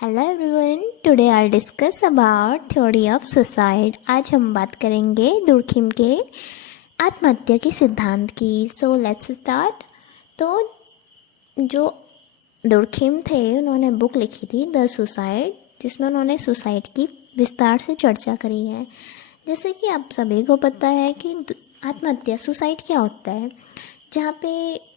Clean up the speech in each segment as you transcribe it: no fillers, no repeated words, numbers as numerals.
Hello everyone, today I discuss about theory of suicide. आज हम बात करेंगे दुर्खिम के आत्महत्या के सिद्धांत की। So let's start. तो जो दुर्खिम थे उन्होंने बुक लिखी थी द सुसाइड, जिसमें उन्होंने सुसाइड की विस्तार से चर्चा करी है। जैसे कि आप सभी को पता है कि आत्महत्या सुसाइड क्या होता है, जहाँ पे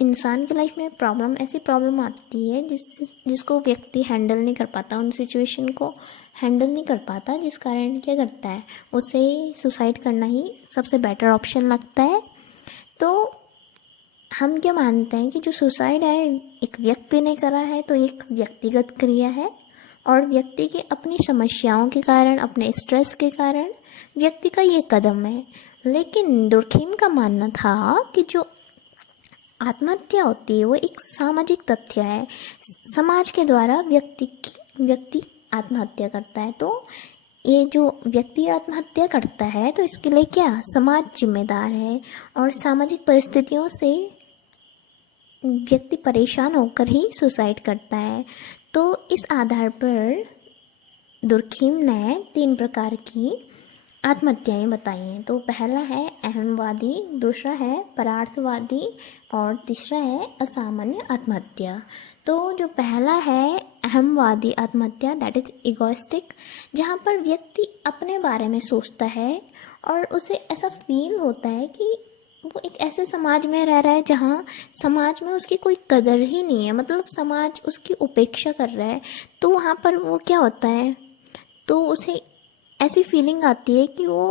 इंसान की लाइफ में ऐसी प्रॉब्लम आती है जिसको व्यक्ति हैंडल नहीं कर पाता, उन सिचुएशन को हैंडल नहीं कर पाता, जिस कारण क्या करता है, उसे सुसाइड करना ही सबसे बेटर ऑप्शन लगता है। तो हम क्या मानते हैं कि जो सुसाइड है एक व्यक्ति ने करा है तो एक व्यक्तिगत क्रिया है और व्यक्ति की अपनी समस्याओं के कारण, अपने स्ट्रेस के कारण व्यक्ति का ये कदम है। लेकिन दुर्खिम का मानना था कि जो आत्महत्या होती है वो एक सामाजिक तथ्य है। समाज के द्वारा व्यक्ति आत्महत्या करता है। तो ये जो व्यक्ति आत्महत्या करता है तो इसके लिए क्या समाज जिम्मेदार है, और सामाजिक परिस्थितियों से व्यक्ति परेशान होकर ही सुसाइड करता है। तो इस आधार पर दुर्खिम ने 3 प्रकार की आत्महत्याएं बताई हैं। तो पहला है अहमवादी, दूसरा है परार्थवादी और तीसरा है असामान्य आत्महत्या। तो जो पहला है अहमवादी आत्महत्या, दैट इज इगोइस्टिक, जहाँ पर व्यक्ति अपने बारे में सोचता है और उसे ऐसा फील होता है कि वो एक ऐसे समाज में रह रहा है जहाँ समाज में उसकी कोई कदर ही नहीं है, मतलब समाज उसकी उपेक्षा कर रहा है। तो वहाँ पर वो क्या होता है, तो उसे ऐसी फीलिंग आती है कि वो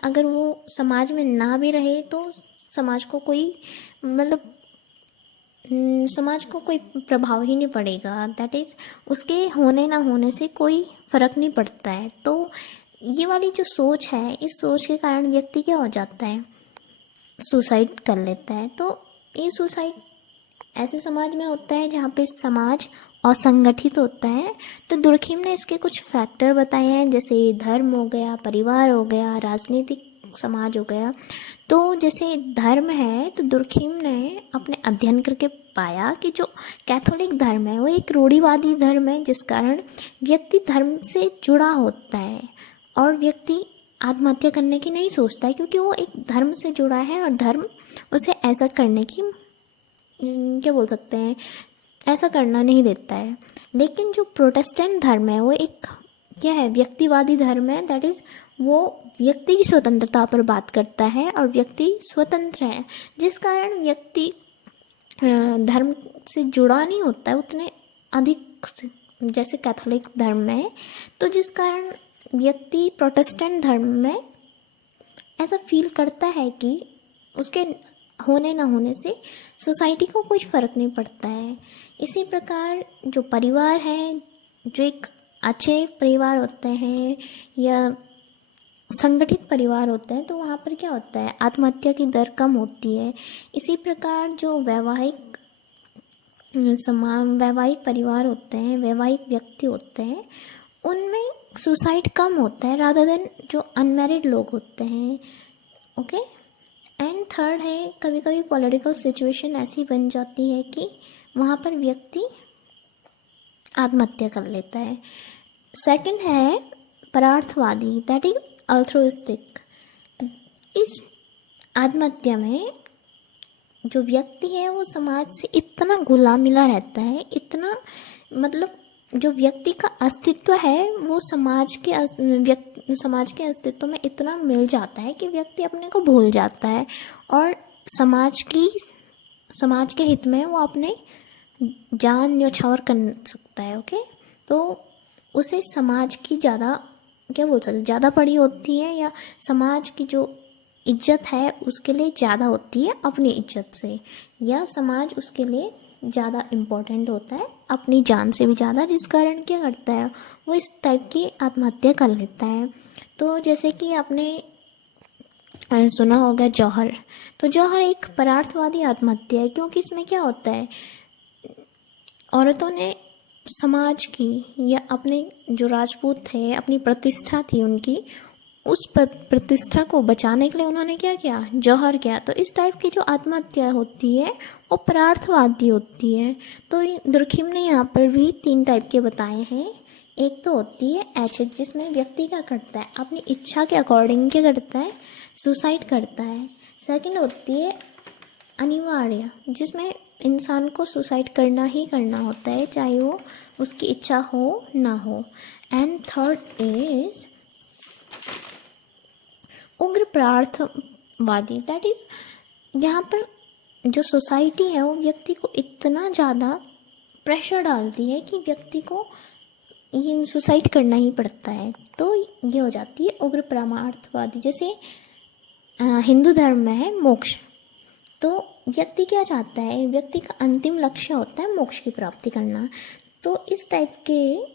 अगर वो समाज में ना भी रहे तो समाज को कोई समाज को कोई प्रभाव ही नहीं पड़ेगा, दैट इज उसके होने ना होने से कोई फर्क नहीं पड़ता है। तो ये वाली जो सोच है, इस सोच के कारण व्यक्ति क्या हो जाता है, सुसाइड कर लेता है। तो ये सुसाइड ऐसे समाज में होता है जहाँ पे समाज असंगठित होता है। तो दुर्खिम ने इसके कुछ फैक्टर बताए हैं, जैसे धर्म हो गया, परिवार हो गया, राजनीतिक समाज हो गया। तो जैसे धर्म है तो दुर्खिम ने अपने अध्ययन करके पाया कि जो कैथोलिक धर्म है वो एक रूढ़िवादी धर्म है, जिस कारण व्यक्ति धर्म से जुड़ा होता है और व्यक्ति आत्महत्या करने की नहीं सोचता है, क्योंकि वो एक धर्म से जुड़ा है और धर्म उसे ऐसा करने की क्या बोल सकते हैं, ऐसा करना नहीं देता है। लेकिन जो प्रोटेस्टेंट धर्म है वो एक क्या है, व्यक्तिवादी धर्म है, दैट इज वो व्यक्ति की स्वतंत्रता पर बात करता है और व्यक्ति स्वतंत्र है, जिस कारण व्यक्ति धर्म से जुड़ा नहीं होता है उतने अधिक जैसे कैथोलिक धर्म में है। तो जिस कारण व्यक्ति प्रोटेस्टेंट धर्म में ऐसा फील करता है कि उसके होने ना होने से सोसाइटी को कुछ फ़र्क नहीं पड़ता है। इसी प्रकार जो परिवार है, जो एक अच्छे परिवार होते हैं या संगठित परिवार होते हैं, तो वहाँ पर क्या होता है, आत्महत्या की दर कम होती है। इसी प्रकार जो वैवाहिक परिवार होते हैं, वैवाहिक व्यक्ति होते हैं, उनमें सुसाइड कम होता है रादर देन जो अनमैरिड लोग होते हैं। ओके। एंड थर्ड है, कभी कभी पॉलिटिकल सिचुएशन ऐसी बन जाती है कि वहाँ पर व्यक्ति आत्महत्या कर लेता है। सेकंड है परार्थवादी, दैट इज अल्ट्रुइस्टिक। इस आत्महत्या में जो व्यक्ति है वो समाज से इतना घुला मिला रहता है, इतना जो व्यक्ति का अस्तित्व है वो समाज के अस्तित्व में इतना मिल जाता है कि व्यक्ति अपने को भूल जाता है और समाज के हित में वो अपने जान न्यौछावर कर सकता है। ओके। तो उसे समाज की ज़्यादा पड़ी होती है, या समाज की जो इज्जत है उसके लिए ज़्यादा होती है अपनी इज्जत से, या समाज उसके लिए ज़्यादा इम्पोर्टेंट होता है अपनी जान से भी ज़्यादा, जिस कारण क्या करता है वो इस टाइप की आत्महत्या कर लेता है। तो जैसे कि आपने सुना होगा जौहर, तो जौहर एक परार्थवादी आत्महत्या है, क्योंकि इसमें क्या होता है, औरतों ने समाज की या अपने जो राजपूत थे, अपनी प्रतिष्ठा थी उनकी, उस प्रतिष्ठा को बचाने के लिए उन्होंने क्या किया, जौहर किया। तो इस टाइप की जो आत्महत्या होती है वो परार्थवादी होती है। तो दुर्खिम ने यहाँ पर भी 3 टाइप के बताए हैं। एक तो होती है ऐच्छिक, जिसमें व्यक्ति क्या करता है, अपनी इच्छा के अकॉर्डिंग क्या करता है, सुसाइड करता है। सेकंड होती है अनिवार्य, जिसमें इंसान को सुसाइड करना ही करना होता है, चाहे वो उसकी इच्छा हो ना हो। एंड थर्ड इज उग्र परार्थवादी, दैट इज यहाँ पर जो सोसाइटी है वो व्यक्ति को इतना ज़्यादा प्रेशर डालती है कि व्यक्ति को ये सुसाइड करना ही पड़ता है। तो ये हो जाती है उग्र परमार्थवादी। जैसे हिंदू धर्म में है मोक्ष, तो व्यक्ति क्या चाहता है, व्यक्ति का अंतिम लक्ष्य होता है मोक्ष की प्राप्ति करना। तो इस टाइप के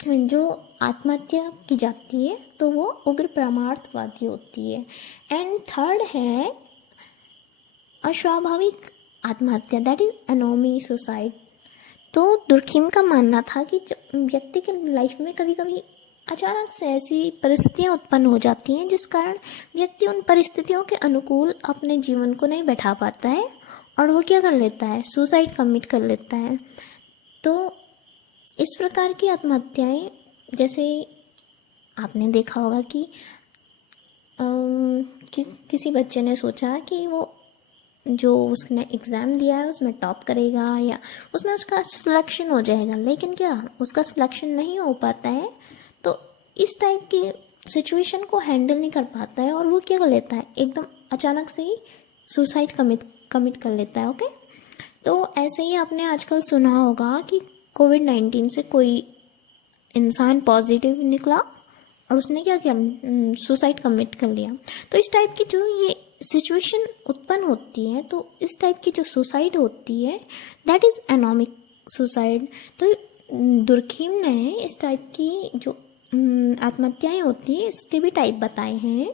जो आत्महत्या की जाती है तो वो उग्र परमार्थवादी होती है। एंड थर्ड है अस्वाभाविक आत्महत्या, दैट इज एनोमी सुसाइड। तो दुर्खिम का मानना था कि व्यक्ति के लाइफ में कभी कभी अचानक से ऐसी परिस्थितियाँ उत्पन्न हो जाती हैं जिस कारण व्यक्ति उन परिस्थितियों के अनुकूल अपने जीवन को नहीं बैठा पाता है और वो क्या कर लेता है, सुसाइड कमिट कर लेता है। तो इस प्रकार की आत्महत्याएं, जैसे आपने देखा होगा कि किसी बच्चे ने सोचा कि वो जो उसने एग्ज़ाम दिया है उसमें टॉप करेगा या उसमें उसका सिलेक्शन हो जाएगा, लेकिन क्या उसका सिलेक्शन नहीं हो पाता है। तो इस टाइप की सिचुएशन को हैंडल नहीं कर पाता है और वो क्या कर लेता है, एकदम अचानक से ही सुसाइड कमिट कर लेता है। ओके, तो ऐसे ही आपने आजकल सुना होगा कि कोविड-19 से कोई इंसान पॉजिटिव निकला और उसने क्या किया, सुसाइड कमिट कर लिया। तो इस टाइप की जो ये सिचुएशन उत्पन्न होती है, तो इस टाइप की जो सुसाइड होती है दैट इज़ एनोमिक सुसाइड। तो दुर्खिम ने इस टाइप की जो आत्महत्याएं होती हैं इसके भी टाइप बताए हैं।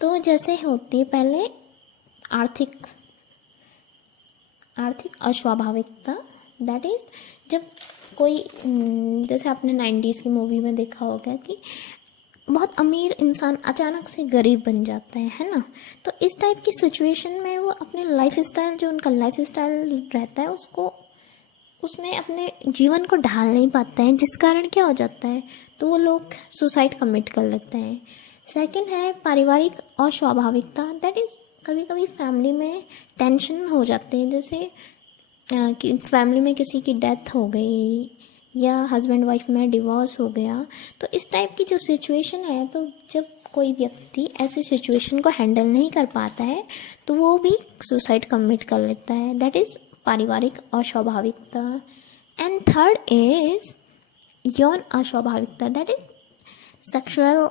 तो जैसे होती है पहले आर्थिक अस्वाभाविकता, दैट इज जब कोई जैसे आपने 90s की मूवी में देखा होगा कि बहुत अमीर इंसान अचानक से गरीब बन जाता है ना। तो इस टाइप की सिचुएशन में वो अपने लाइफ स्टाइल, जो उनका लाइफ स्टाइल रहता है उसको उसमें अपने जीवन को ढाल नहीं पाता है, जिस कारण क्या हो जाता है, तो वो लोग सुसाइड कमिट कर लेते हैं। सेकंड है पारिवारिक अस्वाभाविकता, दैट इज़ कभी कभी फैमिली में टेंशन हो जाते हैं, जैसे कि फैमिली में किसी की डेथ हो गई या हस्बैंड वाइफ में डिवोर्स हो गया। तो इस टाइप की जो सिचुएशन है, तो जब कोई व्यक्ति ऐसी सिचुएशन को हैंडल नहीं कर पाता है तो वो भी सुसाइड कमिट कर लेता है, दैट इज़ पारिवारिक अस्वाभाविकता। एंड थर्ड इज यौन अस्वाभाविकता, दैट इज सेक्सुअल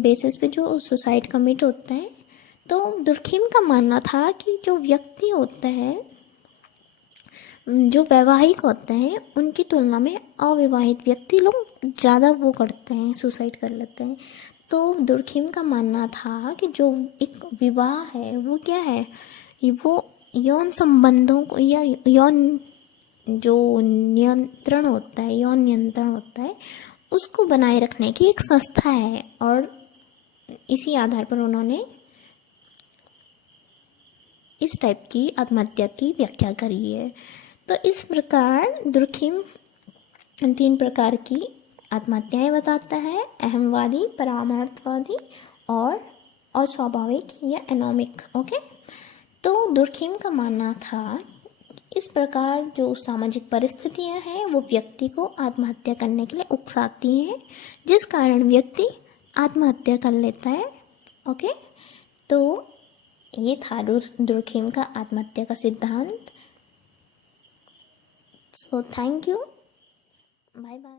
बेसिस पे जो सुसाइड कमिट होता है। तो दुर्खिम का मानना था कि जो व्यक्ति होता है, जो वैवाहिक होते हैं, उनकी तुलना में अविवाहित व्यक्ति लोग ज़्यादा वो करते हैं, सुसाइड कर लेते हैं। तो दुर्खिम का मानना था कि जो एक विवाह है वो क्या है, वो यौन संबंधों को या यौन जो नियंत्रण होता है, यौन नियंत्रण होता है, उसको बनाए रखने की एक संस्था है। और इसी आधार पर उन्होंने इस टाइप की आत्महत्या की व्याख्या करी है। तो इस प्रकार दुर्खिम 3 प्रकार की आत्महत्याएं बताता है, अहमवादी, परामार्थवादी और अस्वाभाविक या एनोमिक। ओके, तो दुर्खिम का मानना था इस प्रकार जो सामाजिक परिस्थितियां हैं वो व्यक्ति को आत्महत्या करने के लिए उकसाती हैं, जिस कारण व्यक्ति आत्महत्या कर लेता है। ओके, तो ये था दुर्खिम का आत्महत्या का सिद्धांत। So thank you, bye bye.